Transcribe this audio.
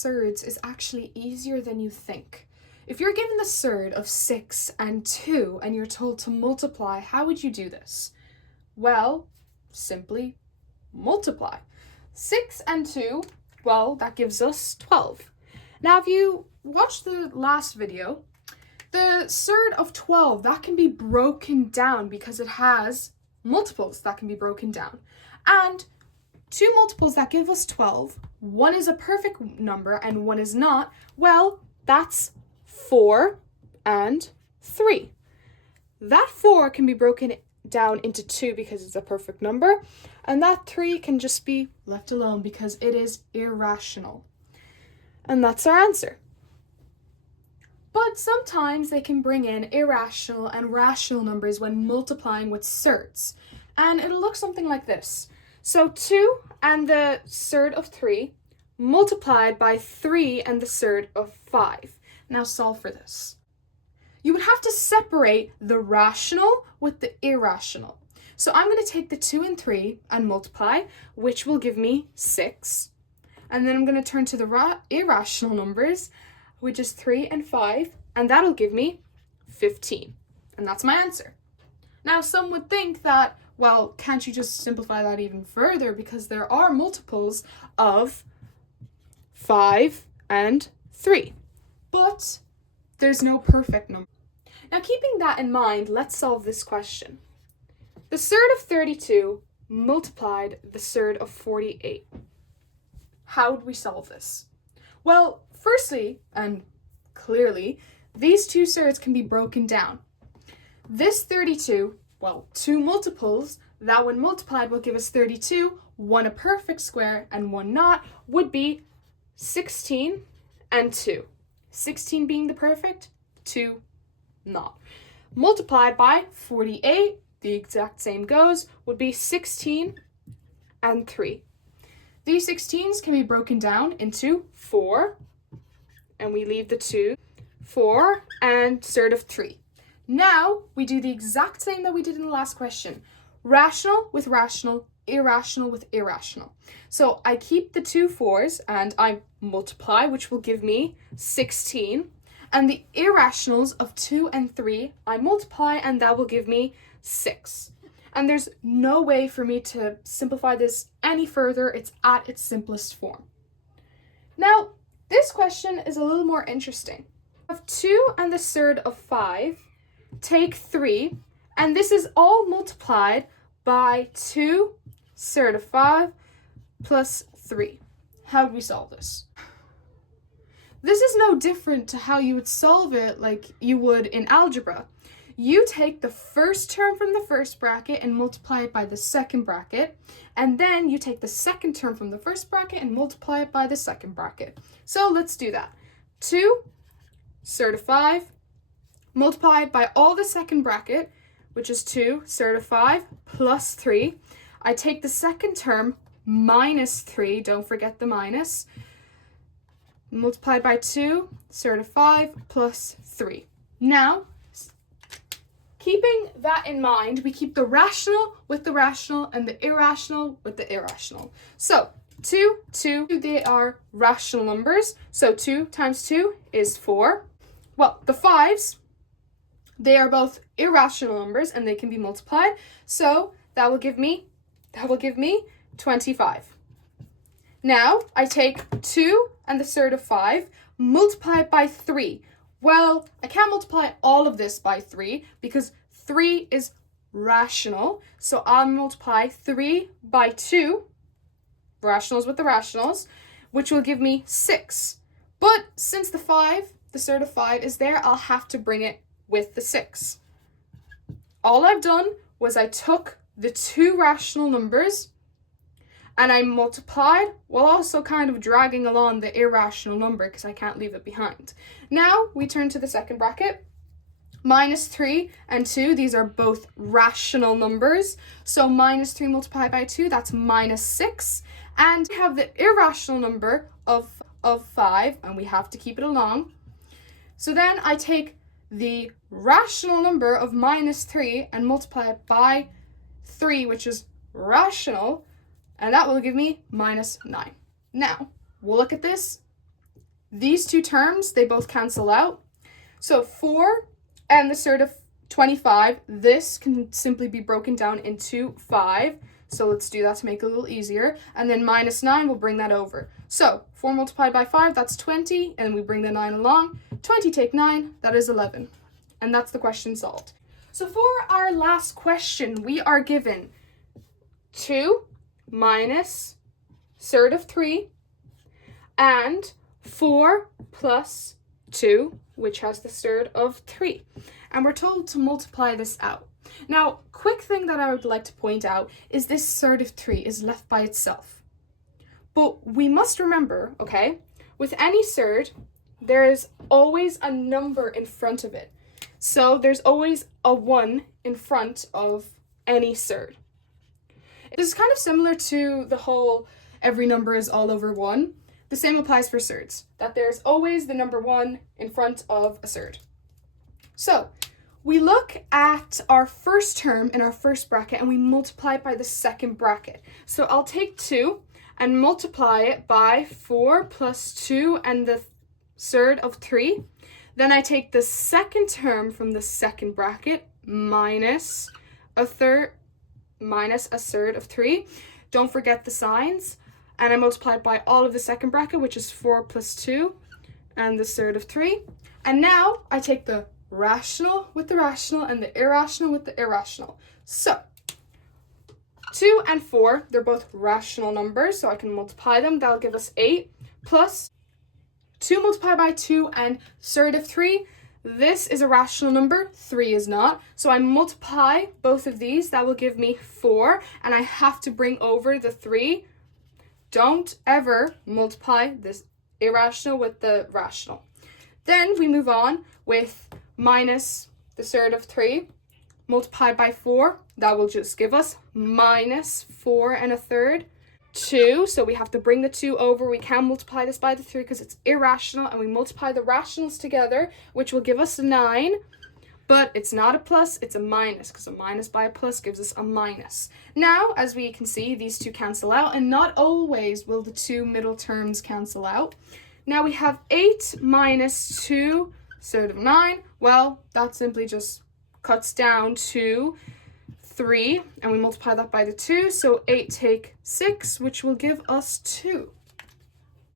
surds is actually easier than you think. If you're given the surd of 6 and 2 and you're told to multiply, how would you do this? Well, simply multiply. 6 and 2, well, that gives us 12. Now, if you watched the last video, the surd of 12, that can be broken down because it has multiples that can be broken down. And two multiples that give us 12, one is a perfect number and one is not, well, that's 4 and 3. That 4 can be broken down into 2 because it's a perfect number, and that 3 can just be left alone because it is irrational. And that's our answer. But sometimes they can bring in irrational and rational numbers when multiplying with surds, and it'll look something like this. So 2 and the surd of 3 multiplied by 3 and the surd of 5. Now solve for this. You would have to separate the rational with the irrational. So I'm going to take the 2 and 3 and multiply, which will give me 6. And then I'm going to turn to the irrational numbers, which is 3 and 5, and that'll give me 15. And that's my answer. Now, some would think that, well, can't you just simplify that even further, because there are multiples of 5 and 3. But there's no perfect number. Now, keeping that in mind, let's solve this question. The surd of 32 multiplied the surd of 48. How would we solve this? Well, firstly, and clearly, these two surds can be broken down. This 32, well, two multiples, that when multiplied will give us 32, one a perfect square and one not, would be 16 and 2. 16 being the perfect, 2 not. Multiplied by 48, the exact same goes, would be 16 and 3. These 16s can be broken down into 4, and we leave the 2, 4, and surd of 3. Now, we do the exact same that we did in the last question. Rational with rational, irrational with irrational. So I keep the two 4s and I multiply, which will give me 16. And the irrationals of 2 and 3, I multiply, and that will give me 6. And there's no way for me to simplify this any further. It's at its simplest form. Now, this question is a little more interesting. Of 2 and the surd of 5, take 3, and this is all multiplied by 2 surd of 5 plus 3. How do we solve this? This is no different to how you would solve it like you would in algebra. You take the first term from the first bracket and multiply it by the second bracket, and then you take the second term from the first bracket and multiply it by the second bracket. So let's do that. 2 surd of 5 multiplied by all the second bracket, which is 2 surd of 5 plus 3. I take the second term minus 3, don't forget the minus, multiplied by 2 surd of 5 plus 3. Now, keeping that in mind, we keep the rational with the rational and the irrational with the irrational. So 2, 2, they are rational numbers. So 2 times 2 is 4. Well, the 5s, they are both irrational numbers and they can be multiplied. So that will give me 25. Now I take 2 and the surd of 5, multiply it by 3. Well, I can't multiply all of this by 3 because 3 is rational. So I'll multiply 3 by 2, rationals with the rationals, which will give me 6. But since the surd of 5 is there, I'll have to bring it with the 6. All I've done was I took the two rational numbers and I multiplied while also kind of dragging along the irrational number because I can't leave it behind. Now we turn to the second bracket. Minus 3 and 2, these are both rational numbers. So minus 3 multiplied by 2, that's minus 6. And we have the irrational number of 5, and we have to keep it along. So then I take the rational number of minus 3 and multiply it by 3, which is rational, and that will give me minus 9. Now, we'll look at this these two terms, they both cancel out. So 4 and the surd of 25, this can simply be broken down into 5. So let's do that to make it a little easier. And then minus 9 will bring that over. So 4 multiplied by 5, that's 20. And we bring the 9 along. 20 take 9, that is 11. And that's the question solved. So for our last question, we are given 2 minus surd of 3 and 4 plus 2, which has the surd of 3. And we're told to multiply this out. Now, quick thing that I would like to point out is this surd of 3 is left by itself. But we must remember, okay, with any surd, there is always a number in front of it. So there's always a 1 in front of any surd. This is kind of similar to the whole every number is all over 1. The same applies for surds, that there's always the number 1 in front of a surd. So we look at our first term in our first bracket and we multiply it by the second bracket. So I'll take 2 and multiply it by 4 plus 2 and the surd of 3. Then I take the second term from the second bracket minus a surd of 3. Don't forget the signs. And I multiply it by all of the second bracket, which is 4 plus 2 and the surd of 3. And now I take the rational with the rational and the irrational with the irrational. So 2 and 4, they're both rational numbers, so I can multiply them. That'll give us 8 plus 2 multiplied by 2 and surd of 3. This is a rational number, 3 is not. So I multiply both of these, that will give me 4, and I have to bring over the 3. Don't ever multiply this irrational with the rational. Then we move on with minus the surd of 3 multiplied by 4. That will just give us minus 4 and a third. 2, so we have to bring the 2 over. We can multiply this by the 3 because it's irrational, and we multiply the rationals together, which will give us 9. But it's not a plus, it's a minus, because a minus by a plus gives us a minus. Now, as we can see, these two cancel out, and not always will the two middle terms cancel out. Now we have 8 minus 2 surd of 9. Well, that simply just cuts down to 3, and we multiply that by the 2, so 8 take 6, which will give us 2.